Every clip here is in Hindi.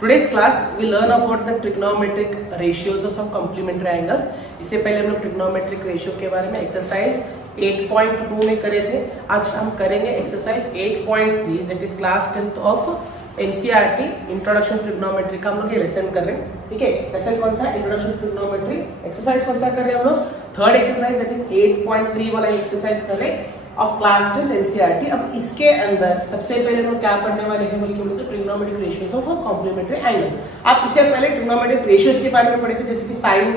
Today's class we learn about the trigonometric ratios of some complementary angles. इससे पहले हम लोग ट्रिग्नोमेट्रिक रेशियो के बारे में एक्सरसाइज 8.2 में करे थे. आज हम करेंगे exercise 8.3 that is class 10th of NCERT introduction trigonometry का हम लोग ये लेसन कर रहे हैं. ठीक है, लेसन कौन सा? Introduction trigonometry. एक्सरसाइज कौन सा कर रहे हैं हम लोग? थर्ड एक्सरसाइज दैट इज 8.3 वाला एक्सरसाइज कर रहे हैं ऑफ क्लास 10th एनसीईआरटी. अब इसके अंदर सबसे पहले हम क्या पढ़ने वाले हैं बोल के बोलते हैं trigonometric ratios of complementary angles. आप इससे पहले ट्रिग्नोमेट्रिक रेशियोज के बारे में पढ़े थे, जैसे कि sine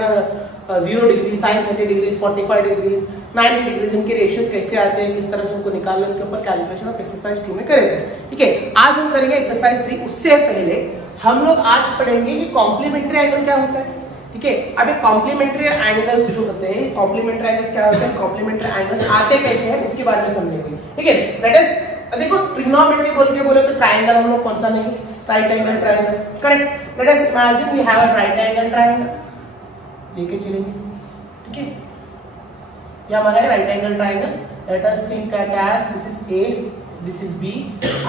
0 degree, sine 30 degree, 45 degree, 90 degree, इनके रेशियोज कैसे आते हैं, किस तरह से उनको निकालना, उनके ऊपर कैलकुलेशन ऑफ एक्सरसाइज 2 में करे थे. ठीक है, आज हम करेंगे एक्सरसाइज 3. उससे पहले हम लोग आज पढ़ेंगे कि कॉम्प्लीमेंट्री एंगल क्या होता है. ठीक है, अभी कॉम्प्लीमेंट्री एंगल्स जो होते हैं, कॉम्प्लीमेंट्री एंगल्स क्या होते हैं, कॉम्प्लीमेंट्री एंगल्स आते कैसे हैं उसके बारे में समझेंगे. ठीक है, लेट अस देखो ट्रिग्नोमेट्री बोल के बोले तो ट्रायंगल हम लोग कौन सा लेंगे? Right angle triangle. Correct. Let us imagine we have a right angle triangle लेके चलेंगे. ठीक है, ये हमारा है right angle triangle. Let us think as this is A, this is B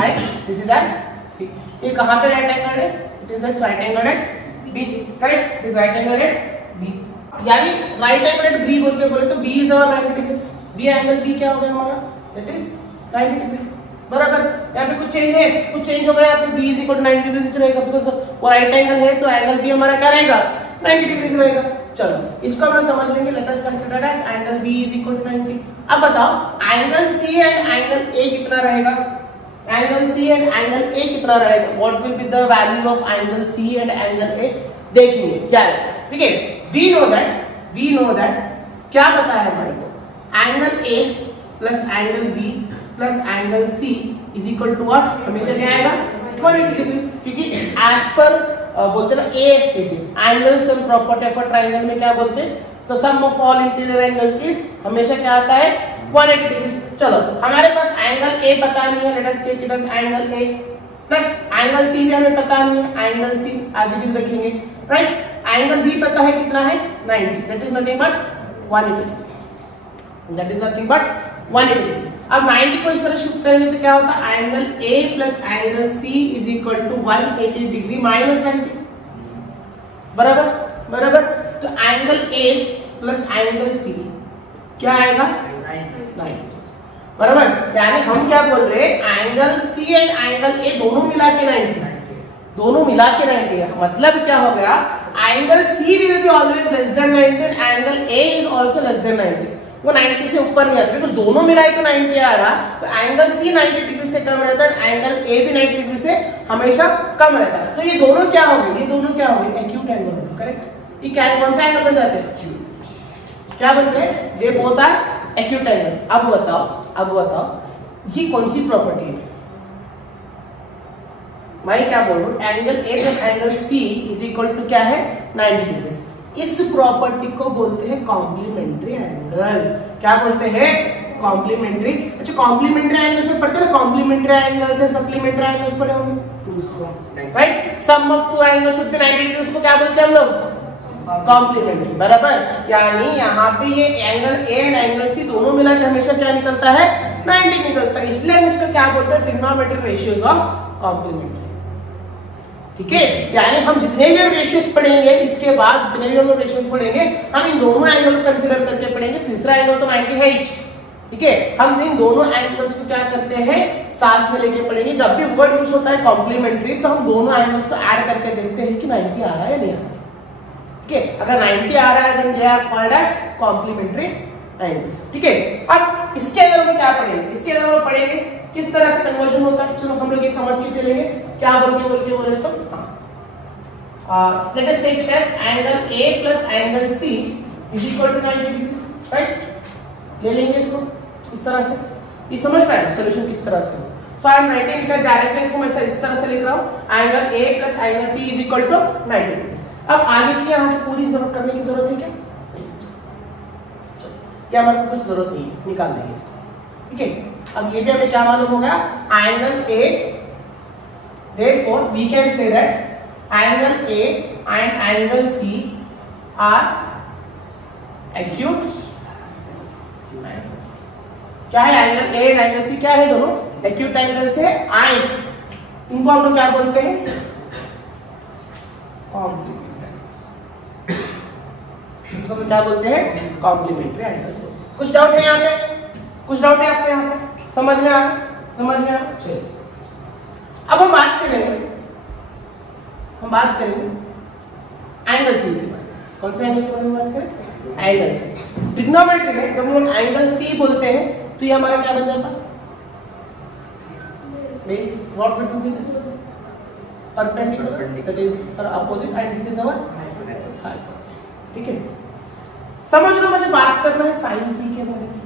and this is as C. ये कहां पे राइट एंगल है? It is at right angle at B. Correct. It is right angle at B. यानी right angle at B बोल के बोले तो B is our 90 degrees. B angle B क्या हो गया हमारा? That is 90 degree. बराबर. यहाँ पे कुछ चेंज है, कुछ चेंज हो गया. यहाँ पे B is equal to 90 degrees रहेगा, because वो right angle है तो angle B हमारा क्या रहेगा? 90 degrees रहेगा. चलो इसको हम लोग समझ लेंगे. Let us consider as angle B is equal to 90. अब बताओ angle C and angle A कितना रहेगा? Angle C and angle A कितना रहेगा? What will be the value of angle C and angle A? देखेंगे क्या है. ठीक है, we know that क्या पता है हमारे को? Angle A plus angle B plus angle C is equal to what? हमेशा क्या आएगा? 180 डिग्री. क्योंकि as per बोलते हैं ना A stated angle sum property of a triangle में क्या बोलते हैं? तो sum of all interior angles is हमेशा क्या आता है? 180 डिग्री. चलो हमारे पास एंगल A पता नहीं है. Let us take it as angle A plus angle C भी हमें पता नहीं है. Angle C as it is रखेंगे. राइट. एंगल B पता है कितना है? 90. That is nothing but 180 degree. That is nothing but 180 degree. अब 90 को इस तरह शिफ्ट करेंगे तो क्या होता है? Angle A plus angle C is equal to 180 degree minus 90. बराबर बराबर. तो angle A plus angle C क्या आएगा? 90. बराबर. यानी हम क्या बोल रहे हैं? Angle C and angle A दोनों मिला के 90. दोनों मिला के 90 है. मतलब क्या हो गया? Angle C will be always less than 90 and angle A is also less than 90. वो 90 से ऊपर नहीं आता, बिकॉज़ दोनों मिलाए तो 90 आ रहा. तो एंगल C 90 डिग्री से कम रहता है, एंगल A भी 90 डिग्री से हमेशा कम रहता है. तो ये दोनों क्या हो गए? ये दोनों क्या हो गए? एक्यूट एंगल हो गए. करेक्ट. ये क्या कौन सा एंगल बन जाते हैं? क्या बनते हैं? They both are acute angles. अब बताओ ये कौन सी प्रॉपर्टी है? मैं क्या बोल रहा हूं? Angle A plus angle C is equal to क्या है? 90 डिग्री. इस प्रॉपर्टी को बोलते हैं कॉम्प्लीमेंट्री एंगल्स. क्या बोलते हैं? कॉम्प्लीमेंट्री. अच्छा, कॉम्प्लीमेंट्री एंगल्स में पढ़ते हैं ना, complementary angles and supplementary angles पढ़े होंगे. Right. Sum of two angles should be 90 degree. इसको क्या बोलते हैं हम लोग? कॉम्प्लीमेंट्री. बराबर. यानी यहाँ पे ये angle A and angle C दोनों मिला के हमेशा क्या निकलता है? 90 निकलता है. इसलिए हम इसको क्या बोलते हैं? Trigonometric ratios of complementary. ठीक है, यानी हम जितने भी रेशियोज पढ़ेंगे, इसके बाद जितने भी हम लोग रेशियोज पढ़ेंगे, हम इन दोनों एंगल को कंसीडर करके पढ़ेंगे. तीसरा एंगल तो 90 है ही. ठीक है, हम इन दोनों एंगल्स को क्या करते हैं? साथ में लेके पढ़ेंगे. जब भी वर्ड यूज होता है कॉम्प्लीमेंट्री, तो हम दोनों एंगल्स को ऐड करके देखते हैं कि 90 आ रहा है या नहीं आ रहा. ठीक है, अगर 90 आ रहा है then they are called as complementary angles. ठीक है, अब इसके अंदर हम क्या पढ़ेंगे? इसके अंदर हम पढ़ेंगे किस तरह से कन्वर्जन होता है. चलो हम लोग ये समझ के चलेंगे. क्या बोल के बोले तो let us take it as angle A plus angle C is equal to 90 degree. Right. ले लेंगे इसको इस तरह से. ये समझ पाए सॉल्यूशन किस तरह से? So I am writing it directly. इसको मैं इस तरह से लिख रहा हूं. Angle A plus angle C is equal to 90 degree. अब आगे की यहाँ की पूरी जरूरत करने की जरूरत है क्या? चलो ये हमारे कुछ जरूरत नहीं है, निकाल देंगे इसको. ठीक है, अब ये भी हमें क्या मालूम होगा? Angle A, therefore we can say that angle A and angle C are acute. क्या है? Angle A and angle C क्या है? दोनों एक्यूट एंगल्स है. एंड इनको हम लोग क्या बोलते हैं? कॉम्प्लीमेंट्री, इसको हम क्या बोलते हैं? Complementary angle. कुछ डाउट है यहाँ पे? कुछ डाउट है आपको यहाँ पे? समझ में आया? समझ में आया? चलिए अब हम बात करेंगे एंगल सी के बारे में। कौन से एंगल के बारे में बात करें? Angle C. ट्रिग्नोमेट्री में जब हम लोग एंगल सी बोलते हैं तो ये हमारा क्या बन जाता है? Base what will be this? Perpendicular, that is opposite and this is our hypotenuse. ठीक है, समझ लो मुझे बात करना है साइन सी के बारे में।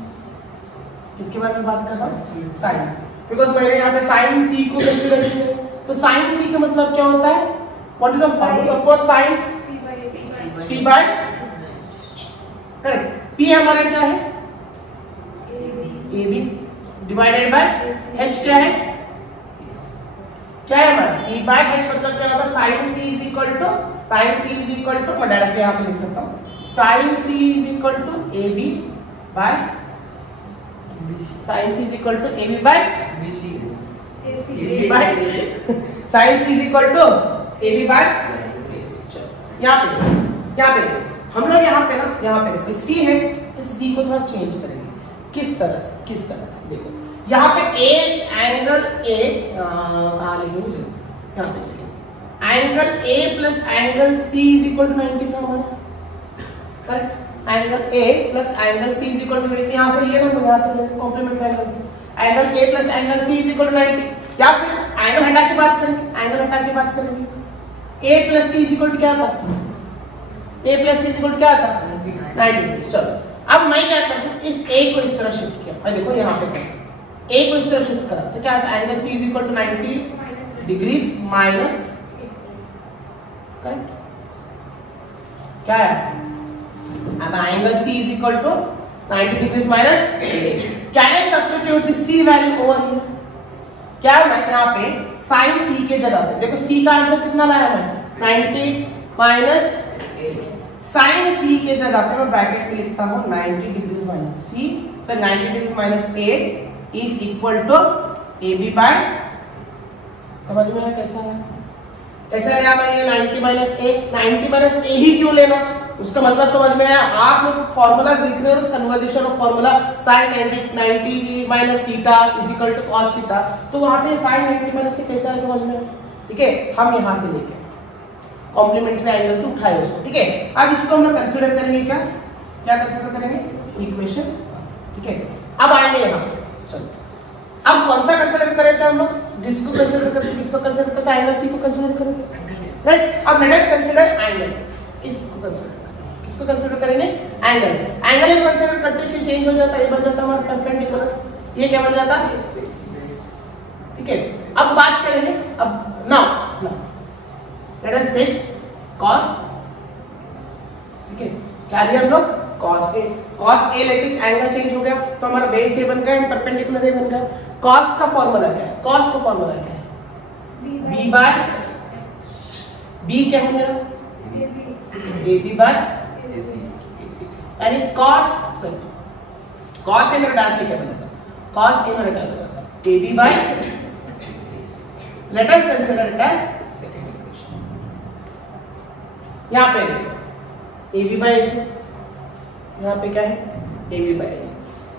किसके बारे में बात कर रहा हूं? साइन सी, बिकॉज़ मैंने यहाँ पे साइन सी को कंसीडर किया है। तो साइन सी का मतलब क्या होता है? What is the formula for sine? p by correct. p हमारा क्या है? ab डिवाइडेड बाय h क्या है? क्या है हमारा? p by h मतलब क्या होता है? sin c is equal to मैं डायरेक्टली यहाँ पे लिख सकता हूँ sin c is equal to ab by sin c is equal to ab by bc sin c is equal to ab by यहाँ पे हम लोग यहाँ पे देखो c है, इस c को थोड़ा चेंज करेंगे। किस तरह से देखो यहाँ पे a एंगल a कहाँ लिखेंगे मुझे? यहाँ पे चलिए angle a plus angle c is equal to 90 था हमारा, correct? Angle a plus angle c is equal to 90। यहाँ से ये ना यहाँ से कॉम्प्लीमेंट्री एंगल से angle a plus angle c is equal to 90। या फिर एंगल हटा के बात करेंगे a plus c is equal to क्या था? a plus c is equal to क्या था? 90 डिग्री। चलो अब मैं क्या करता हूँ, इस a को इस तरह शिफ्ट किया और देखो यहाँ पे a को इस तरह शिफ्ट करा तो क्या आता है? Angle c is equal to 90 degrees minus, correct? क्या है? अब angle c is equal to 90 degrees minus can I substitute the c value over here? क्या मैं यहाँ पे sin c के जगह पे देखो c का आंसर कितना लाया मैं? 90 माइनस sin c के जगह पे मैं ब्रैकेट में लिखता हूँ 90 degrees minus c, so 90 degrees minus a is equal to ab by, समझ में आया कैसा है? कैसा है यहाँ पे 90 माइनस a ही क्यों लेना? उसका मतलब समझ में आया? आप लोग फॉर्मूलाज लिख रहे हो, उस conversion of formula sin 90 minus theta is equal to cos theta, तो वहां पे sin 90 माइनस से कैसा है समझ में? ठीक है, हम यहां से लेके कॉम्प्लीमेंट्री एंगल से उठाए उसको। ठीक है, अब इसको हम लोग कंसीडर करेंगे क्या कंसीडर करेंगे? इक्वेशन। ठीक है, अब आएंगे यहाँ पे। चलो अब कौन सा कंसीडर करे थे हम लोग? जिसको कंसीडर करते, किसको कंसीडर करते? एंगल सी को कंसीडर करे थे, राइट? अब लेट अस कंसीडर एंगल, इसको कंसीडर किसको कंसीडर करेंगे? एंगल को कंसीडर करते ही चेंज हो जाता है, ये बन जाता है हमारा परपेंडिकुलर, ये क्या बन जाता है? ठीक है, अब बात करेंगे अब now let us take cos, ठीक है, क्या लिया हम लोग? cos a लेके एंगल चेंज हो गया तो हमारा बेस a बन गया एंड परपेंडिकुलर a बन गया। cos का फार्मूला क्या है? cos का फार्मूला क्या है? b बाय b क्या है मेरा? ab बाय ac, यानी cos a मेरा डायरेक्टली क्या बन जाता? cos a मेरा क्या बन जाता? ab by let us consider it as second equation. यहाँ पे ab बाय ac, यहाँ पे क्या है? ab by ac।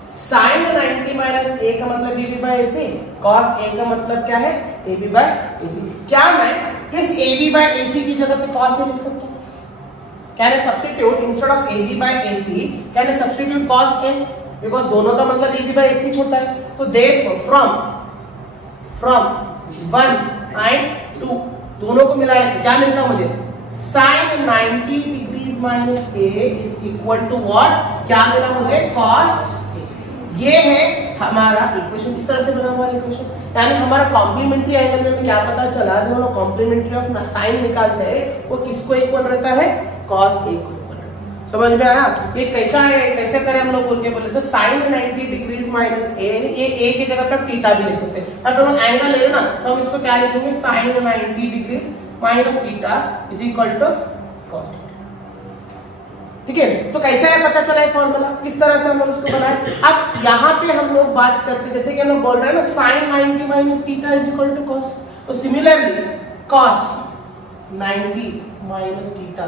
sin 90 minus a का मतलब ab by ac, cos a का मतलब क्या है? ab by ac। क्या मैं इस ab बाय ac की जगह पे cos a लिख सकता हूँ? Can I substitute instead of ab by ac? Can I substitute cos a? Because दोनों का मतलब ab by ac होता है। तो therefore from 1 and 2 दोनों को मिलाएं तो क्या मिलता है मुझे? sin 90 degrees minus a is equal to what? क्या मिला मुझे? cos a। ये है हमारा इक्वेशन, इस तरह से बना हुआ इक्वेशन। यानी हमारा कॉम्प्लीमेंट्री एंगल में क्या पता चला, जब हम लोग कॉम्प्लीमेंट्री ऑफ साइन निकालते हैं वो किसको इक्वल रहता है? cos a को इक्वल। समझ में आया? ये कैसा है, कैसे करें हम लोग बोल के बोले तो sin 90 डिग्रीज माइनस a, ये a की जगह पे थीटा भी लिख सकते हैं। अगर हम एंगल ले ना तो हम इसको क्या लिखेंगे? sin 90 degrees minus theta is equal to cos theta. ठीक है, तो कैसे है पता चला है फॉर्मूला, किस तरह से हम लोग उसको बनाए। अब यहाँ पे हम लोग बात करते जैसे कि हम लोग बोल रहे हैं ना sin 90 minus theta is equal to cos, तो similarly cos 90 minus theta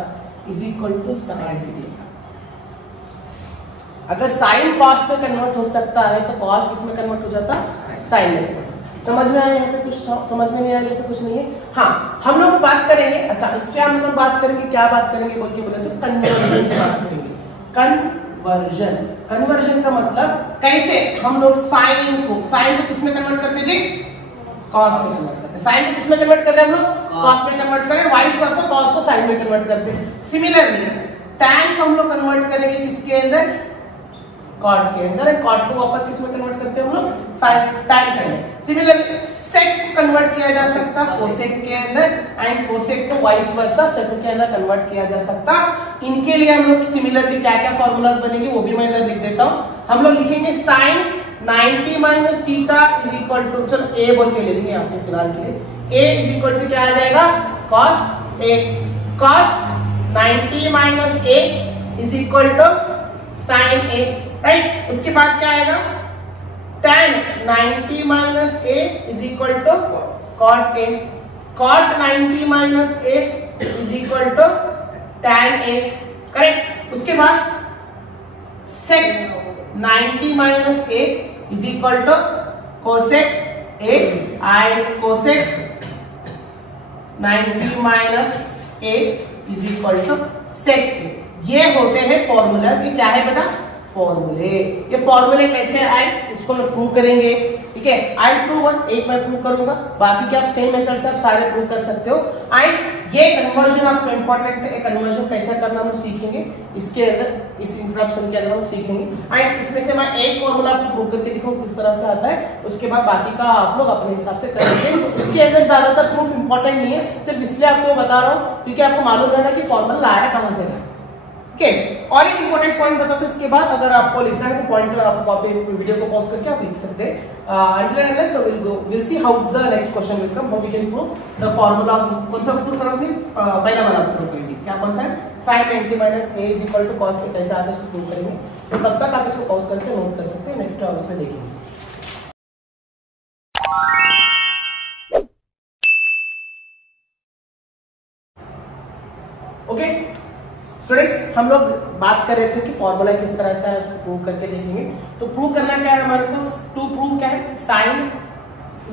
is equal to sine theta. अगर साइन कॉस में कन्वर्ट हो सकता है तो कॉस किस में कन्वर्ट हो जाता है? साइन में कन्वर्ट। समझ में आया? यहाँ पे कुछ समझ में नहीं आया जैसे कुछ नहीं है। हाँ, हम लोग बात करेंगे, अच्छा इसके हम लोग बात करेंगे, क्या बात करेंगे बोल के बोले तो कन्वर्जन से बात करेंगे। कन्वर्जन, कन्वर्जन का मतलब कैसे हम लोग साइन को किस में कन्वर्ट करते जी? कॉस में कन्वर्ट करते। साइन को किस में कन्वर्ट कर रहे हैं हम लोग? कॉस में कन्वर्ट करें, वाइस वर्सा कॉस को साइन में कन्वर्ट करते हैं। सिमिलरली टैन को हम लोग कन्वर्ट करेंगे किसके अंदर? कॉट के अंदर। कॉट को वापस किस में कन्वर्ट करते हैं हम लोग? साइन, टैन के अंदर। सिमिलरली सेक को कन्वर्ट किया जा सकता कोसेक के अंदर, एंड कोसेक को वाइस वर्सा सेक के अंदर कन्वर्ट किया जा सकता। इनके लिए हम लोग सिमिलरली क्या क्या फॉर्मूलाज बनेंगे वो भी मैं इधर लिख देता हूं। हम लोग लिखेंगे sine 90 minus theta is equal to, चलो ए बोल के ले लेंगे आपने फिलहाल के लिए। ए इज इक्वल टू क्या आ जाएगा? cos A, cos 90 minus A is equal to sine A, right. उसके बाद क्या आएगा? tan 90 minus A is equal to cot A, cot 90 minus A is equal to tan A, correct. उसके बाद sec 90 minus A is equal to cosec A, and cosec 90 minus A is equal to sec A. ये होते हैं फॉर्मूलाज। ये क्या है बेटा? फॉर्मूले। ये फॉर्मूले कैसे आए इसको हम प्रूव करेंगे, ठीक है। आई प्रूव वन, एक मैं प्रूव करूंगा, बाकी के आप सेम मेथड से आप सारे प्रूव कर सकते हो। एंड ये कन्वर्जन आपको इंपॉर्टेंट है, कन्वर्जन कैसे करना हम सीखेंगे इसके अंदर, इस इंट्रोडक्शन के अंदर हम सीखेंगे। एंड इसमें से मैं एक फॉर्मूला आपको प्रूव करके दिखाऊं किस तरह से आता है, उसके बाद बाकी का आप लोग अपने हिसाब से करेंगे। इसके अंदर ज्यादातर प्रूफ इंपॉर्टेंट नहीं है, सिर्फ इसलिए आपको बता रहा हूँ क्योंकि आपको मालूम रहना कि फॉर्मूला आया कहां से है, ठीक है। और एक इंपॉर्टेंट पॉइंट बता दो, इसके बाद अगर आपको लिखना है तो पॉइंट आप कॉपी वीडियो को पॉज करके आप लिख सकते हैं। until and unless we'll see how the next question will come, how we can prove the formula। कौन सा प्रूव करोगे? पहला वाला प्रूव करेंगे। क्या कौन सा है? sin 90 minus a is equal to cos a कैसे आता है इसको प्रूव करेंगे। तो तब तक आप इसको पॉज करके नोट कर सकते हैं, नेक्स्ट उसमें देखेंगे। ओके स्टूडेंट्स, हम लोग बात कर रहे थे कि फॉर्मूला किस तरह से है, उसको प्रूव करके देखेंगे। तो प्रूव करना क्या है हमारे को? टू प्रूव क्या है? Sine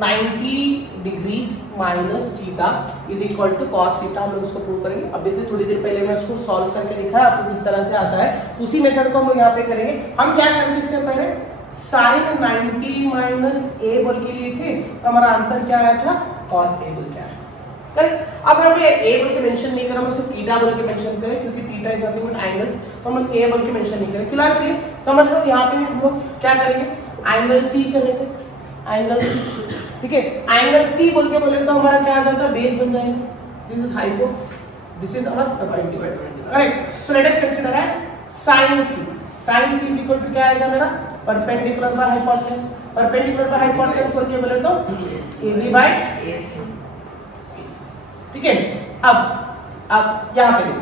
90 degrees minus theta is equal to cos theta. हम लोग इसको प्रूव करेंगे। अब इसलिए थोड़ी देर पहले मैं इसको सॉल्व करके दिखा है आपको किस तरह से आता है, उसी मेथड को हम लोग यहाँ पे करेंगे। हम क्या करेंगे इससे पहले साइन 90 माइनस ए बोल के लिए थे, तो हमारा आंसर क्या आया था? कॉस ए बोल के आया, करेक्ट। अब हम ये a बोल के मेंशन नहीं करें, हम सिर्फ थीटा बोल के मेंशन करें क्योंकि theta is nothing but angles, तो हम a बोल के मेंशन नहीं करें फिलहाल के लिए। समझ लो यहाँ पे हम लोग क्या करेंगे? एंगल C कर लेते हैं, एंगल C, ठीक है। एंगल C बोल के बोले तो हमारा क्या आ जाता है? बेस बन जाएगा। This is hypo, this is our perpendicular, correct. So let us consider as sin C। sin C is equal to क्या आएगा मेरा? Perpendicular by hypotenuse. Perpendicular by hypotenuse बोल के बोले तो AB बाय AC, ठीक है। अब यहां पे देखो,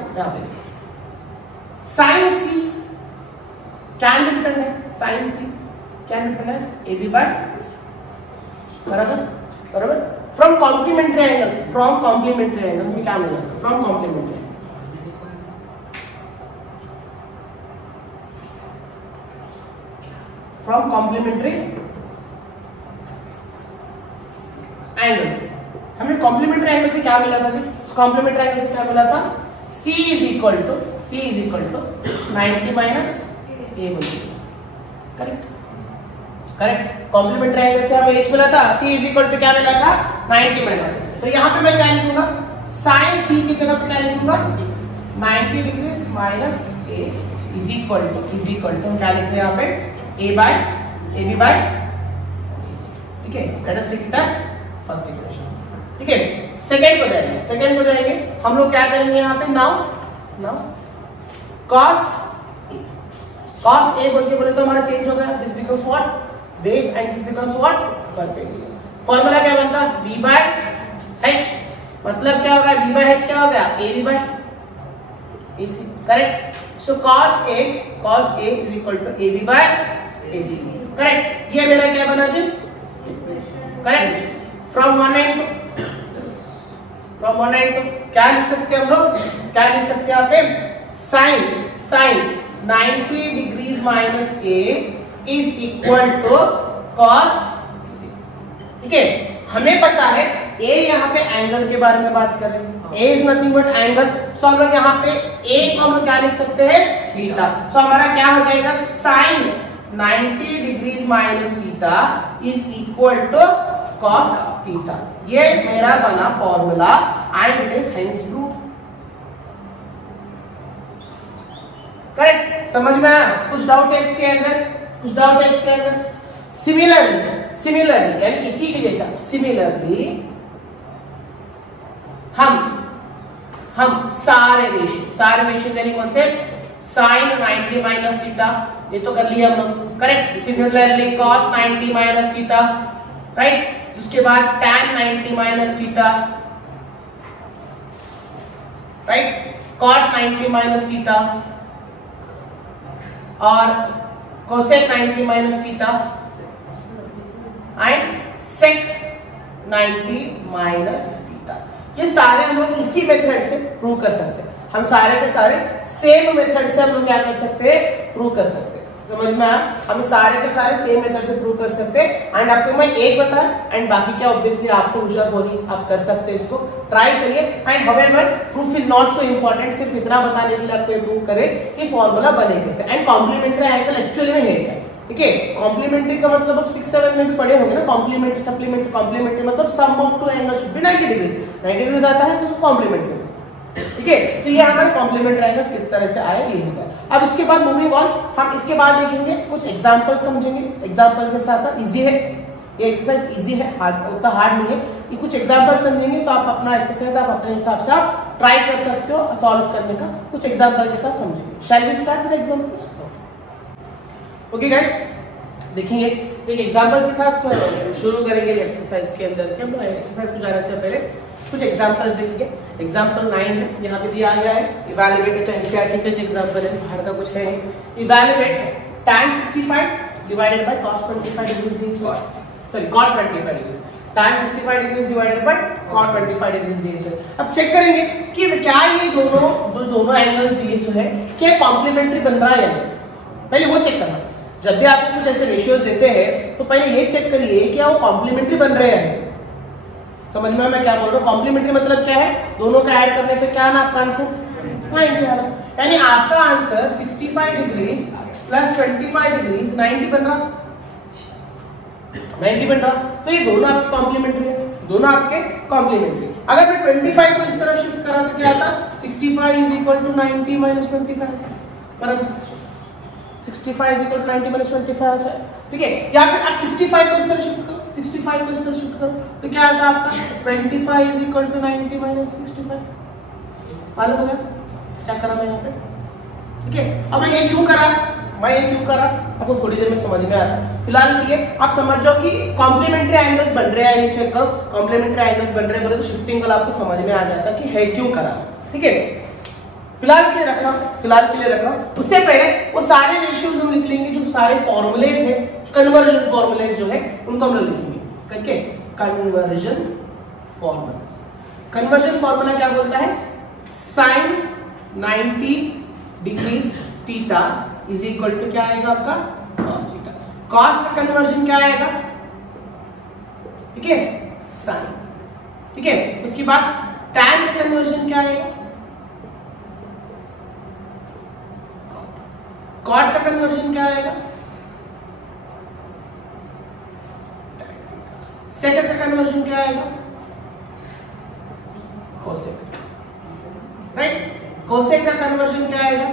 sin C can be written as sin C can be written as AB by AC, बराबर। From complementary angle, from complementary angle में क्या मिला? From complementary, from complementary angle से हमें कॉम्प्लीमेंट्री एंगल से क्या मिला था जी? कॉम्प्लीमेंट्री एंगल से क्या मिला था? C is equal to 90 minus A बोल, करेक्ट, करेक्ट। कॉम्प्लीमेंट्री एंगल से हमें h मिला था, C इज इक्वल टू क्या मिला था? 90 माइनस। तो यहाँ पे मैं क्या लिखूंगा? साइन C की जगह पे क्या लिखूंगा? 90 degrees minus a is equal to क्या लिख रहे हैं यहाँ पे? AB बाय AC, ठीक है। Let us take it as first equation, ठीक है। सेकंड को जाएंगे हम लोग क्या करेंगे यहाँ पे? नाउ cos A बोल के बोले तो हमारा चेंज हो गया, this becomes what? Base, and this becomes what? Perpendicular. Formula क्या बनता? b बाय h, मतलब क्या होगा? b बाय h क्या हो गया? AB by AC, correct. So cos A is equal to AB by AC, correct. ये मेरा क्या बना जी? Correct. From one and from 192 क्या लिख सकते हैं हम लोग, क्या लिख सकते हैं यहाँ पे, sine 90 degrees minus A is equal to cos. ठीक है, हमें पता है ए यहाँ पे एंगल के बारे में बात कर रहे हैं, ए इज नथिंग बट एंगल, सो हम लोग यहाँ पे ए को हम लोग क्या लिख सकते हैं, थीटा। सो हमारा क्या हो जाएगा, sine 90 degrees minus theta is equal to cos theta. ये मेरा बना formula and it is hence proved. Correct, समझ में आया? कुछ डाउट है इसके अंदर, कुछ डाउट है इसके अंदर? सिमिलरली यानी इसी के जैसा, सिमिलरली हम सारे रेशियो यानी कौन से, साइन 90 माइनस थीटा, ये तो कर लिया हम लोग। Correct, similarly cos 90 minus theta, right, उसके बाद tan 90 minus theta, right, cot 90 minus theta और cosec 90 minus theta and sec 90 minus theta. ये सारे हम लोग इसी मेथड से प्रूव कर सकते हैं। हम सारे के सारे सेम मेथड से हम लोग क्या कर सकते हैं, प्रूव कर सकते हैं। समझ में आया? हम सारे के सारे सेम मेथड से प्रूव कर सकते हैं। एंड आपको मैं एक बताया एंड बाकी क्या ऑब्वियसली आप तो होशियार हो ही, आप कर सकते हैं, इसको ट्राई करिए। And however proof is not so important, सिर्फ इतना बताने के लिए आपको प्रूव करे कि फॉर्मूला बने कैसे। एंड कॉम्प्लीमेंट्री एंगल एक्चुअली में है क्या, ठीक है? कॉम्प्लीमेंट्री का मतलब अब 6-7 में भी पढ़े होंगे ना, कॉम्प्लीमेंट्री सप्लीमेंट्री। कॉम्प्लीमेंट्री मतलब sum of two angle should be 90 degrees, 90 degrees आता है तो उसको कॉम्प्लीमेंट्री, ठीक है? तो ये हमारे कॉम्प्लीमेंट्री एंगल्स किस तरह से आए, ये होगा। अब इसके बाद मूविंग ऑन, हम इसके बाद देखेंगे कुछ एग्जांपल समझेंगे। एग्जांपल के साथ साथ इजी है ये एक्सरसाइज, इजी है, हार्ड उतना हार्ड नहीं है। ये कुछ एग्जांपल समझेंगे तो आप अपना एक्सरसाइज आप अपने हिसाब से आप ट्राई कर सकते हो सॉल्व करने का। कुछ एग्जांपल के साथ समझेंगे। Shall we start with examples? Okay guys, देखेंगे एक एग्जांपल के साथ शुरू करेंगे एक्सरसाइज के अंदर। हम एक्सरसाइज को जाने से पहले कुछ एग्जांपल्स देखेंगे। एग्जांपल 9 है, यहाँ पे दिया गया है इवैल्यूएट, तो एनसीईआरटी का एग्जांपल है, बाहर का कुछ है नहीं। Evaluate tan 65 divided bye cos 25 degrees this what, sorry cot 25 degrees, tan 65 degrees divided by cot 25 degrees this है। अब चेक करेंगे कि क्या ये दोनों एंगल्स दिए है क्या कॉम्प्लीमेंट्री बन रहा है या नहीं, पहले वो चेक करना। जब भी आपको कुछ ऐसे रेशियोज देते हैं तो पहले ये चेक करिए क्या वो कॉम्प्लीमेंट्री बन रहे हैं। समझ में मैं क्या बोल रहा हूँ? कॉम्प्लीमेंट्री मतलब क्या है, दोनों का ऐड करने पे क्या ना आपका आंसर 90 आ रहा है, यानी आपका आंसर 65 डिग्रीज प्लस 25 डिग्रीज 90 बन रहा, 90 बन रहा। तो ये दोनों आपके कॉम्प्लीमेंट्री है, दोनों आपके कॉम्प्लीमेंट्री। अगर मैं 25 को इस तरह शिफ्ट करा तो क्या आता, 65 इज इक्वल टू 90 माइनस 25, बराबर 65 इज इक्वल टू 90 माइनस 25 आता है, ठीक है? या फिर आप 65 को इस तरह शिफ्ट करो, 65 को इस तरह शिफ्ट करो तो क्या आता है आपका 25 इज इक्वल टू 90 माइनस 65। मालूम हो गया क्या करा मैं यहाँ पे, ठीक है? अब मैं ये क्यों करा आपको थोड़ी देर में समझ में आता है। फिलहाल के लिए आप समझ जाओ कि कॉम्प्लीमेंट्री एंगल्स बन रहे हैं, चेक करो कॉम्प्लीमेंट्री एंगल्स बन रहे हैं बोले तो शिफ्टिंग वाला आपको समझ में आ जाता है कि है क्यों करा, ठीक है? फिलहाल के लिए रखना। उससे पहले वो सारे रेशियोज हम लिख लेंगे, जो सारे फॉर्मूलेज हैं, कन्वर्जन फॉर्मूलेज जो है उनको हम लोग लिखेंगे करके। कन्वर्जन फॉर्मूला क्या बोलता है, sine 90 degrees theta is equal to क्या आएगा आपका cos थीटा। cos का कन्वर्जन क्या आएगा, ठीक है, साइन, ठीक है? उसके बाद tan का कन्वर्जन क्या आएगा, cot का कन्वर्जन क्या आएगा, sec का कन्वर्जन क्या आएगा, cosec, राइट? cosec का कन्वर्जन क्या आएगा,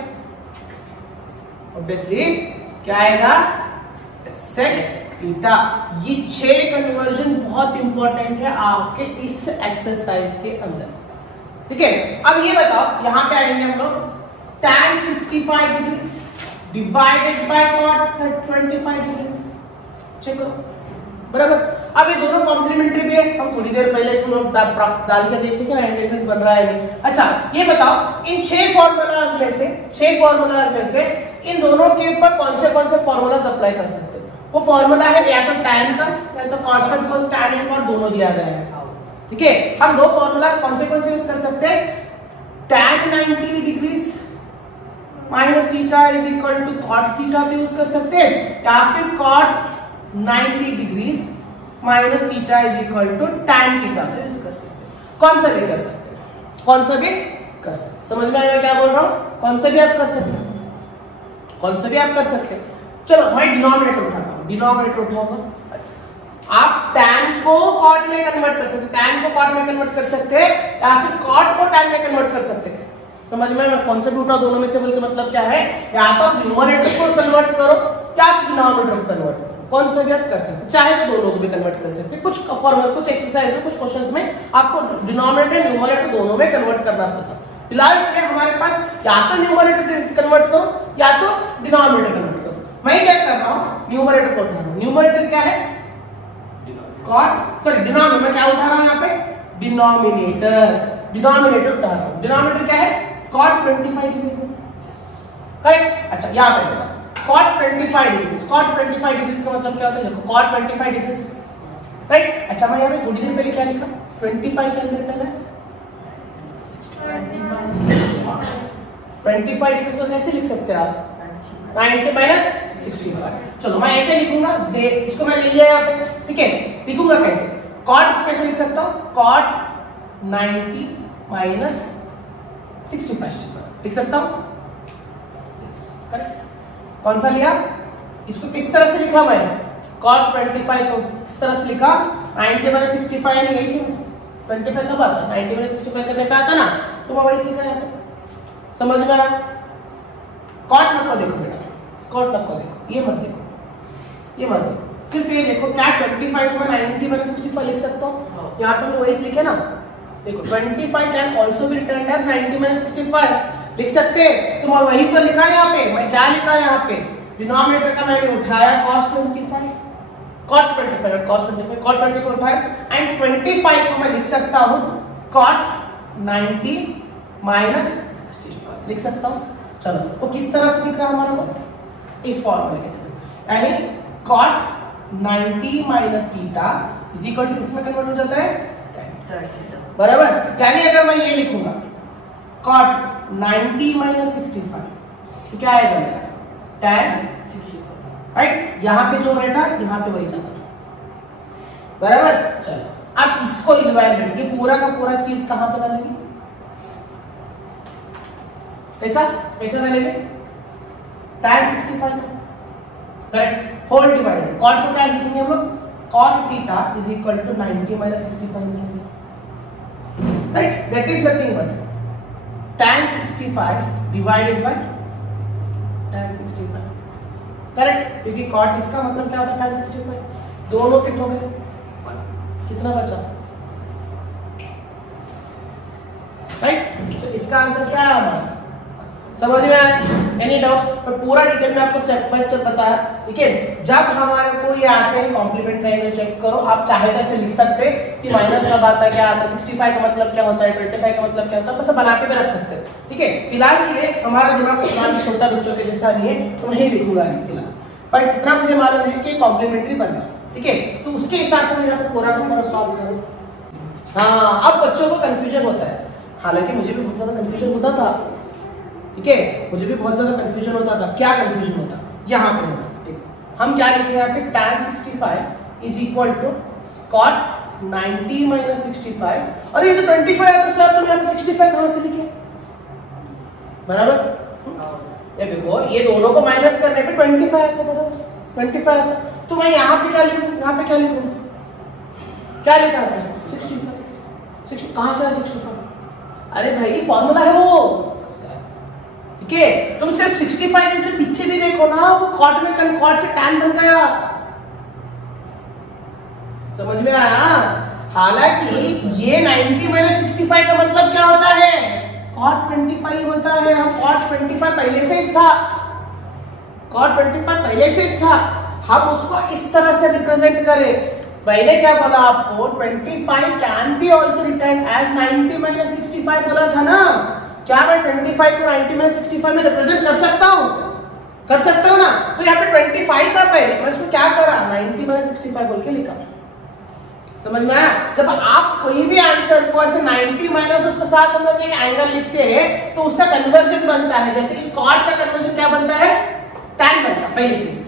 ऑब्वियसली क्या आएगा, sec थीटा। ये 6 कन्वर्जन बहुत इंपॉर्टेंट है आपके इस एक्सरसाइज के अंदर, ठीक है? अब ये बताओ, यहां पे आएंगे हम लोग, tan 65 degree divided by cot 25 degree, check करो, बराबर। अब ये दोनों कॉम्प्लीमेंट्री भी है, हम थोड़ी देर पहले इसमें डाल के देखेंगे कि 90 डिग्री बन रहा है नहीं। अच्छा ये बताओ, इन 6 फॉर्मूलाज में से इन दोनों के ऊपर कौन से फॉर्मूलाज अप्लाई कर सकते हैं? वो फॉर्मूला है या तो tan का या तो cot का, बिकॉज़ tan एंड cot दोनों दिया गया है, ठीक है, हम दो फॉर्मूलाज कौन से यूज कर सकते हैं, tan 90 degrees minus theta is equal to cot थीटा भी यूज कर सकते हैं, या फिर cot 90 degrees minus theta is equal to tan थीटा तो यूज कर सकते हैं। कौन सा भी कर सकते हैं, कौन सा भी कर सकते हैं। समझ में आया मैं क्या बोल रहा हूं, कौन सा भी आप कर सकते हैं, कौन सा भी आप कर सकते हैं। चलो मैं डिनोमिनेटर उठाता हूं, डिनोमिनेटर उठाऊंगा। आप tan को cot में कन्वर्ट कर सकते हैं, tan को cot में कन्वर्ट कर सकते हैं, या फिर cot को tan में कन्वर्ट कर सकते हैं। समझ में मैं कौन सा भी उठा, दोनों में से बोल के मतलब क्या है, या तो न्यूमरेटर को कन्वर्ट करो या डिनोमिनेटर को कन्वर्ट करो, कौन सा भी आप कर सकते हैं, चाहे तो दोनों को भी कन्वर्ट कर सकते हैं। कुछ फॉर्मूला, कुछ एक्सरसाइज में, कुछ क्वेश्चंस में आपको डिनोमिनेटर न्यूमरेटर दोनों में कन्वर्ट करना पड़ता है। फिलहाल हमारे पास या तो न्यूमरेटर कन्वर्ट करो या तो डिनोमिनेटर कन्वर्ट करो। मैं क्या कर रहा हूं, न्यूमरेटर को उठा रहा हूं। न्यूमरेटर क्या है, डिनोमिनेटर मैं क्या उठा रहा हूं यहाँ पे, डिनोमिनेटर, डिनोमिनेटर उठा रहा हूं। डिनोमिनेटर क्या है, cot 25 डिग्री, करेक्ट। अच्छा यहाँ पे देखो cot 25 डिग्री, cot 25 डिग्री का मतलब क्या होता है, देखो cot 25 डिग्री, राइट। अच्छा मैं यहाँ पे थोड़ी देर पहले क्या लिखा, 25 क्या रिटर्न है, 25 डिग्री को कैसे लिख सकते हैं आप, 90 माइनस 65। चलो मैं ऐसे लिखूंगा, इसको मैं ले लिया यहाँ पे, ठीक है। लिखूंगा कैसे, cot को कैसे लिख सकता हूँ, cot 90 माइनस 65 लिख सकता हूँ, करेक्ट। कौन सा लिया, इसको किस तरह से लिखा मैं, cot 25 को किस तरह से लिखा, 90 माइनस 65 यानी यही चीज 25 कब आता, 90 माइनस 65 करने पे आता ना, तो मैं वही लिखा है। समझ में आया, cot तक को देखो बेटा, cot तक को देखो, ये मत देखो, ये मत देखो, सिर्फ ये देखो क्या 25 में 90 माइनस 65 लिख सकता हूँ, यहाँ पे वही लिखे ना, देखो 25 can also be written as 90 minus 65 लिख सकते हैं। तो मैं वही तो लिखा है यहाँ पे, मैं क्या लिखा है यहाँ पे, डिनोमिनेटर का मैंने उठाया cos 25, cot 25 और cos 25, cot 25 उठाया एंड 25 को मैं लिख सकता हूँ cot 90 माइनस 65 लिख सकता हूँ। चलो वो किस तरह से दिख रहा है हमारे को, इस फॉर्मूले के, यानी cot 90 minus theta is equal to इसमें कन्वर्ट हो जाता है बराबर। यानी अगर मैं ये लिखूंगा cot 90 माइनस 65 तो क्या आएगा मेरा tan 65, राइट। यहाँ पे जो रहता यहाँ पे वही जाता बराबर। चलो अब इसको इन्वायरमेंट, ये पूरा का पूरा चीज कहां पे डालेंगे, कैसा कैसा डालेंगे, tan 65 correct, whole divided, cot को क्या लिखेंगे हम लोग, cot थीटा इज इक्वल टू 90 माइनस 65 लिखेंगे, right. That is nothing but tan 65 divided by tan 65, correct, क्योंकि cot इसका मतलब क्या होता है tan 65, दोनों किट हो गए, कितना बचा, राइट। तो इसका आंसर क्या है हमारा, समझ में आया, एनी डाउट्स, पर पूरा डिटेल में आपको स्टेप बाय स्टेप बताया, ठीक है। जब हमारे को ये आते हैं कॉम्प्लीमेंट ट्रायंगल चेक करो, आप चाहे तो ऐसे लिख सकते हैं कि माइनस कब आता है, क्या आता है, 65 का मतलब क्या होता है, 25 का मतलब क्या होता है, बस बना के भी रख सकते हैं, ठीक है। फिलहाल के लिए हमारा दिमाग उतना भी छोटा बच्चों के जैसा नहीं है, तो मैं ही लिखूंगा फिलहाल, पर इतना मुझे मालूम है कि कॉम्प्लीमेंट्री बन रहा है, ठीक है। तो उसके हिसाब से मैं यहाँ पे पूरा का पूरा सॉल्व करूँ। हाँ, अब बच्चों को कंफ्यूजन होता है, हालांकि मुझे भी बहुत ज्यादा कंफ्यूजन होता था, ठीक है, मुझे भी बहुत ज्यादा कंफ्यूजन होता था। क्या कंफ्यूजन होता, यहाँ पे होता, देखो हम क्या लिखे यहाँ पे, tan 65 is equal to cot 90 minus 65, और ये जो 25 है तो सर तुम यहाँ पे 65 कहाँ से लिखे, बराबर। ये देखो ये दोनों को माइनस करने पे 25 आता, बराबर 25 आता, तो मैं यहाँ पे क्या लिखूं, यहाँ पे क्या लिखूं, क्या लिखा है 65, कहाँ से आया 65, अरे भाई ये फॉर्मूला है वो, ठीक है। तुम सिर्फ 65 के पीछे भी देखो ना, वो cot में cot से tan बन गया, समझ में आया। हालांकि ये 90 माइनस 65 का मतलब क्या होता है, cot 25 होता है। हम cot 25 पहले से ही था, cot 25 पहले से ही था, हम उसको इस तरह से रिप्रेजेंट करें। पहले क्या बोला आपको, 25 can be also written as 90 minus 65 बोला था ना, क्या मैं 25 को 90 माइनस 65 में रिप्रेजेंट कर सकता हूँ, कर सकता हूँ ना। तो यहाँ पे 25 था पहले, मैं इसको क्या करा 90 माइनस 65 बोल के लिखा, समझ में आया? जब आप कोई भी आंसर को ऐसे 90 माइनस उसके साथ हम लोग एक एंगल लिखते हैं तो उसका कन्वर्जन बनता है। जैसे कि कॉट का कन्वर्जन क्या बनता है? टैन बनता है, पहली चीज।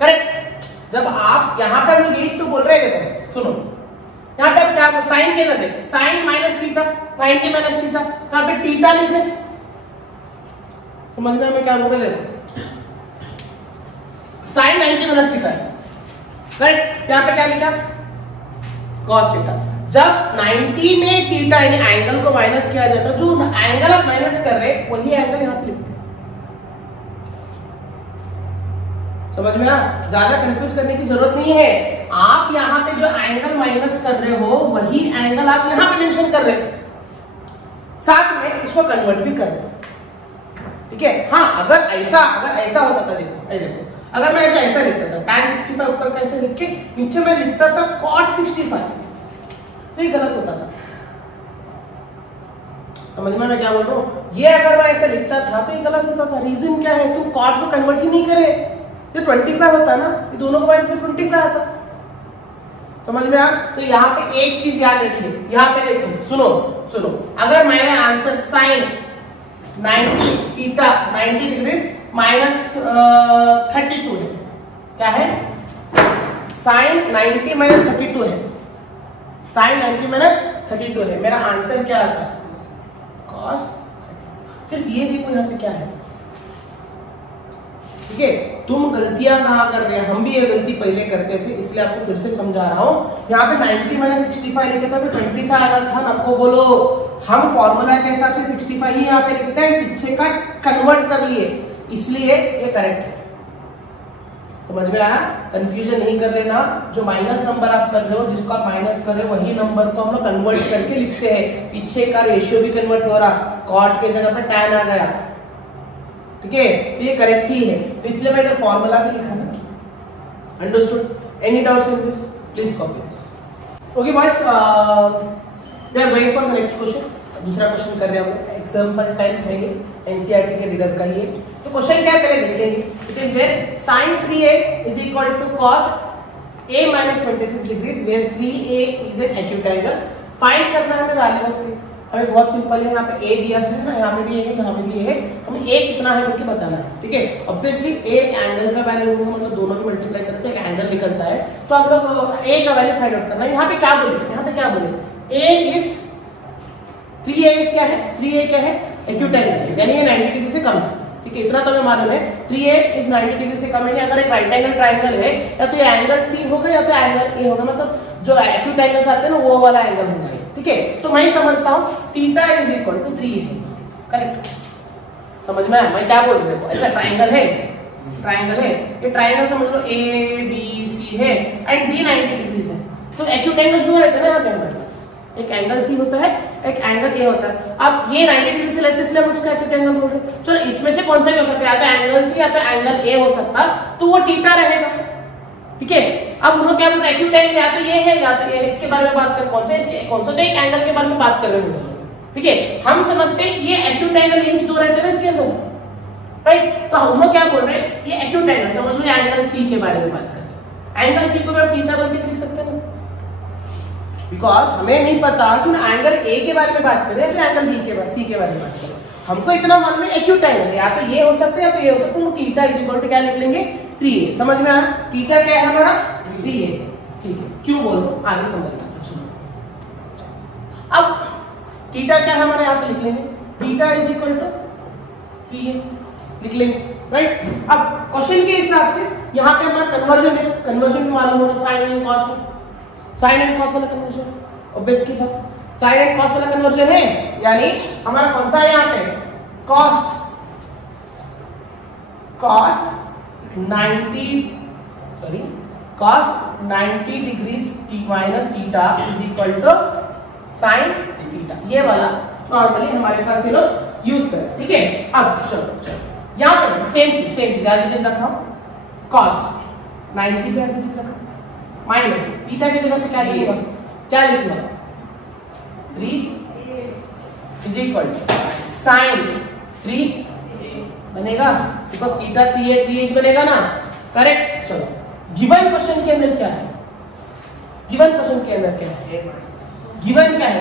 करेक्ट? जब आप यहाँ पे लोग यही तो बोल रहे हैं, सुनो यहाँ पे आप क्या साइन के अंदर देख, sine minus theta, 90 minus theta, तो यहाँ पे थीटा लिख रहे। समझ में हमें क्या बोल रहे? देखो साइन 90 माइनस थीटा है, करेक्ट? यहाँ पे क्या लिखा? Cos theta. जब 90 में थीटा यानी एंगल को माइनस किया जाता है, जो एंगल आप माइनस कर रहे हैं वही एंगल यहाँ पे लिखते हैं। समझ में आया? ज्यादा कंफ्यूज करने की जरूरत नहीं है। आप यहाँ पे जो एंगल माइनस कर रहे हो वही एंगल आप यहाँ पे मेंशन कर रहे हो, साथ में इसको कन्वर्ट भी कर रहे हो। ठीक है? हाँ, अगर ऐसा होता था, देखो अगर मैं ऐसा लिखता था tan 65 ऊपर कैसे लिख के नीचे मैं लिखता था cot 65, तो ये गलत होता था। समझ में मैं क्या बोल रहा हूँ? ये अगर मैं ऐसा लिखता था तो ये गलत होता था। रीजन क्या है? तुम cot को कन्वर्ट ही नहीं करे, ये 25 होता ना, ये दोनों को माइनस 25 आता। समझ में आ? तो यहाँ पे एक चीज याद रखिए, यहाँ पे देखो, सुनो अगर मेरा answer sine 90 theta 90 degree minus 32 है, क्या है? साइन 90 माइनस 32 है, साइन 90 माइनस 32 है। मेरा आंसर क्या आता है? कॉस। सिर्फ ये देखो यहाँ पे क्या है। ठीक है? तुम गलतियां कहाँ कर रहे हैं? हम भी ये गलती पहले करते थे, इसलिए आपको फिर से समझा रहा हूँ। यहाँ पे 90 माइनस 65 लिखे तो 25 आना था, आपको बोलो हम फॉर्मूला के हिसाब से 65 ही यहाँ पे लिखते हैं, पीछे का कन्वर्ट कर लिए, इसलिए ये करेक्ट है। समझ में आया? कंफ्यूजन नहीं कर लेना। जो माइनस नंबर आप कर रहे हो, जिसको आप माइनस कर रहे हो, वही नंबर को हम लोग कन्वर्ट करके लिखते हैं। पीछे का रेशियो भी कन्वर्ट हो रहा, कॉट के जगह पे टैन आ गया। ठीक है? ये करेक्ट ही है, तो इसलिए मैं इधर फॉर्मूला भी लिखा ना। Understood? Any doubts in this? Please copy this. Okay boys, we are going for the next question. दूसरा क्वेश्चन कर रहे हैं हम लोग, एग्जांपल 10 है ये, एनसीईआरटी के रीडर का ये। तो क्वेश्चन क्या है पहले देख लेंगे। It is there sin 3a is equal to cos a minus 26 degrees where 3a is an acute angle। Find करना है हमें वैल्यू ऑफ a। हमें बहुत सिंपल है, यहाँ पे a दिया है ना, यहाँ पे भी a है, यहाँ पे भी a है, हमें a कितना है बोल के बताना है। ठीक है? ऑब्वियसली एक एंगल का वैल्यू होगा, मतलब दोनों की मल्टीप्लाई करते हैं, एक एंगल निकलता है, तो हम लोग a का वैल्यू फाइंड आउट करना है। यहाँ पे क्या बोले? a इज 3a इज क्या है? 3a क्या है? एक्यूट एंगल, यानी ये 90 डिग्री से कम है। ठीक है? इतना तो हमें मालूम है, 3a इज 90 डिग्री से कम है। अगर एक राइट एंगल ट्रायंगल है, या तो ये एंगल C होगा या तो एंगल A होगा, मतलब जो एक्यूट एंगल्स आते हैं ना वो वाला एंगल होगा ये। ठीक है? तो मैं समझता हूँ theta is equal to 3a। Correct? समझ में आया मैं क्या बोल रहा हूँ? ऐसा ट्रायंगल है, ये ट्रायंगल समझ लो ABC है एंड B 90 डिग्री है, तो एक्यूट एंगल्स दो रहते हैं ना यहाँ पे हमारे पास, एक एंगल C होता है, एक एंगल A होता है। अब ये 90 डिग्री से लेस, इसलिए हम उसका एक्यूट एंगल बोल रहे हैं। चलो इसमें से कौन सा भी हो सकता है, या तो एंगल C या तो एंगल A हो सकता, तो वो थीटा रहेगा। ठीक है? अब उन्होंने क्या बोला? एक्यूट एंगल या तो ये है या तो ये है। इसके बारे में बात कर, कौन सा तो एक एंगल के बारे में बात कर रहे हैं। ठीक है? हम समझते हैं ये एक्यूट एंगल ये दो रहते हैं ना इसके अंदर, राइट? तो हम लोग क्या बोल रहे हैं? ये एक्यूट एंगल, समझ लो एंगल C के बारे में बात कर रहे हैं। एंगल C को हम थीटा बोल के लिख सकते हैं, बिकॉज हमें नहीं पता कि मैं एंगल A के बारे में बात कर रहे हैं या एंगल C के बारे में बात कर रहे हैं। हमको इतना मालूम है एक्यूट एंगल या तो ये हो सकता है या तो ये हो सकता है। तो थीटा इज इक्वल टू क्या लिख लेंगे? 3a। समझ में आया? थीटा क्या है हमारा? 3a। ठीक है? क्यों बोल रहा हूं, आगे समझना। सुनो, अब थीटा क्या है हमारे, यहाँ पे लिख लेंगे theta is equal to 3a लिख लेंगे, राइट? अब क्वेश्चन के हिसाब से यहाँ पे हमारा कन्वर्जन है, कन्वर्जन भी मालूम हो रहा है, sine and cos, sine and cos वाला कन्वर्जन ऑब्वियस की बात, साइन एंड कॉस वाला कन्वर्जन है, यानी हमारा कौन सा है यहाँ पे? Cos 90 degree minus theta is equal to sine theta. ये वाला नॉर्मली हमारे पास ये लोग यूज कर। ठीक है? अब चलो यहाँ पे सेम चीज एज इट इज रखा, कॉस 90 पे एज इट इज रखा, माइनस थीटा की जगह पे क्या लिखूंगा? 3 इज इक्वल टू साइन 3 बनेगा, बिकॉज थीटा 3 बनेगा ना, करेक्ट? चलो गिवन क्वेश्चन के अंदर क्या है? गिवन क्वेश्चन के अंदर क्या है, गिवन क्या है,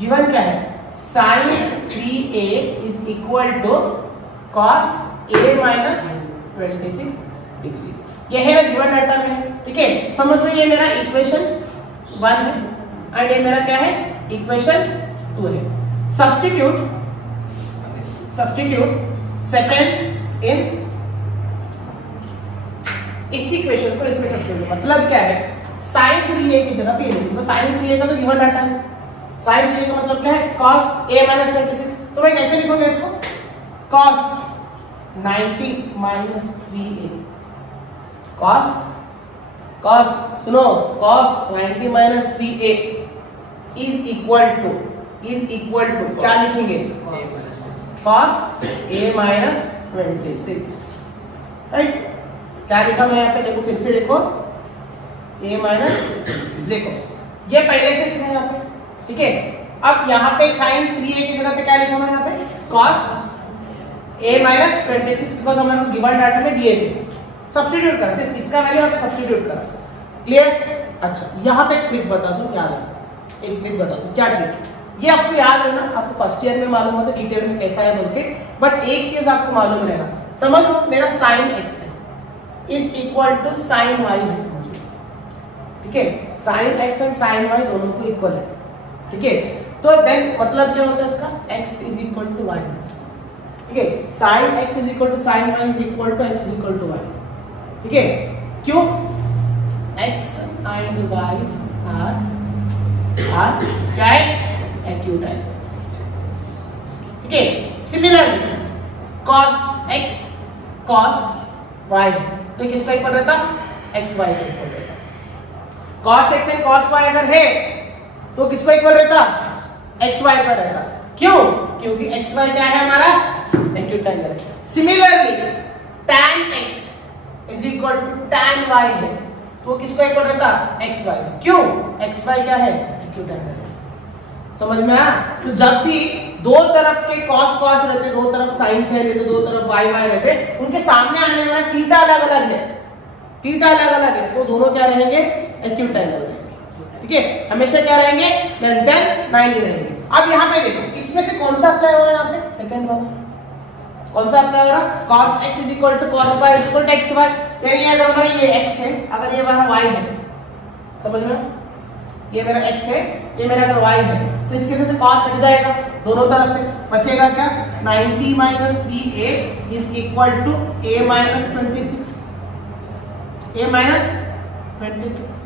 गिवन क्या है, sin 3a is equal to cos a minus 26 degree. ये है गिवन डाटा में है, ठीक है। समझ रहे, ये मेरा इक्वेशन 1 है एंड ये मेरा क्या है, इक्वेशन 2 है। सब्स्टिट्यूट सेकंड इन इस इक्वेशन को इसमें सब्स्टिट्यूट, मतलब क्या है, sin 3a की जगह पे ये लिखूंगा। sin 3a का तो गिवन डाटा है, sin 3a का मतलब क्या है, cos a माइनस 26। तो मैं कैसे लिखूंगा इसको, cos 90 माइनस 3a, cos सुनो, cos 90 minus 3a is equal to क्या लिखेंगे, cos a माइनस 26, राइट। क्या लिखा मैं यहाँ पे, देखो फिर से देखो, a माइनस, देखो ये पहले से इसमें यहाँ पे, ठीक है। अब यहाँ पे sin 3a की जगह पे क्या लिखा मैं यहाँ पे, cos a माइनस 26, बिकॉज हमें गिवन डाटा में दिए थे। सब्स्टिट्यूट करा, सिर्फ इसका वैल्यू यहाँ पे सब्स्टिट्यूट करा, क्लियर। अच्छा, यहाँ पे एक ट्रिक बता दूं, याद है, एक ट्रिक बता दूं, क्या ट्रिक, ये आपको याद रहना, आपको फर्स्ट ईयर में मालूम होता डिटेल में कैसा है बोल के, बट एक चीज आपको मालूम रहेगा, समझ लो मेरा sin x है is equal to sin y है, समझो, ठीक है। sin x and sin y दोनों को इक्वल है, ठीक है। तो देन मतलब क्या होता है इसका, x is equal to y, ठीक है। sin x is equal to sin y is equal to x is equal to y, ठीक है। क्यों, x एंड y आर क्या है, एक्यूट एंगल्स, ठीक है। Similarly cos x cos y तो किसका इक्वल रहता, xy का इक्वल रहता। cos x and cos y अगर है तो किसका इक्वल रहता, xy का रहता। क्यों, क्योंकि xy क्या है हमारा, एक्यूट एंगल है। Similarly tan x is equal to tan y है तो किसका इक्वल रहता, xy। क्यों, xy क्या है, एक्यूट एंगल है। समझ में आया। तो जब भी दो तरफ के cos cos रहते, दो तरफ sin sin रहते, दो तरफ y y रहते, उनके सामने आने वाला थीटा अलग अलग है, थीटा अलग अलग है, तो दोनों क्या रहेंगे, एक्यूट एंगल रहेंगे, ठीक है। हमेशा क्या रहेंगे, लेस देन 90 रहेंगे। अब यहाँ पे देखो, इसमें से कौन सा अप्लाई हो रहा है, यहाँ पे सेकंड वाला कौन सा अप्लाई हो रहा है, cos x is equal to cos y is equal to xy। यानी अगर हमारा ये x है, अगर ये हमारा y है, समझ में, ये मेरा x है, ये मेरा अगर y है, तो इसके वजह से cos हट जाएगा दोनों तरफ से, बचेगा क्या, 90 minus 3a is equal to a minus 26, a minus 26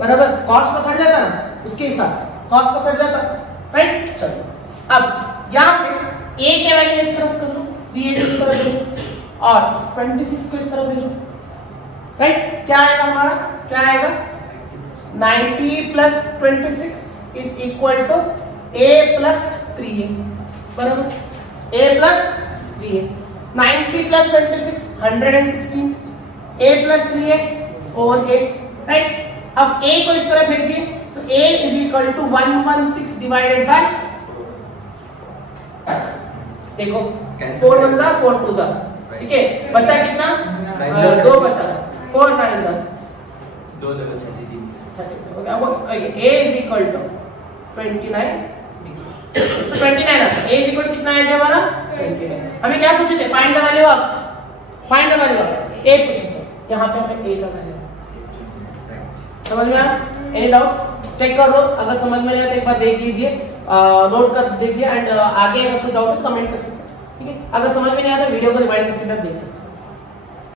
बराबर, cos का सट जाता ना, उसके हिसाब से cos का सट जाता, राइट। चलो अब यहाँ पे a के वैल्यू एक तरफ कर लो, 3a इस तरफ भेजो और 26 को इस तरफ भेजो, राइट। क्या आएगा हमारा, क्या आएगा, 90 plus 26 is equal to a plus 3a बराबर, a plus 3a। 90 plus 26 116, a plus 3a 4a, right. अब a को इस तरह भेजिए तो a इज इक्वल टू 116 डिवाइडेड बाय, देखो 4 1 जा 4 2 जा, ठीक है। बचा कितना, 2 बचा, 4 9 जा 2 2 बचा 3 a इज इक्वल टू 29 तो 29 आता है, a इज इक्वल टू कितना है हमारा 29। हमें क्या पूछे थे, find the value of, find the value of a पूछे थे, यहाँ पे हमें a का वैल्यू, समझ में आया। एनी डाउट्स, चेक कर लो, अगर समझ में नहीं आया तो एक बार देख लीजिए, नोट कर लीजिए एंड आगे अगर कोई डाउट है तो कमेंट कर सकते हैं, ठीक है। अगर समझ में नहीं आता वीडियो को रिवाइंड करके आप देख सकते हैं।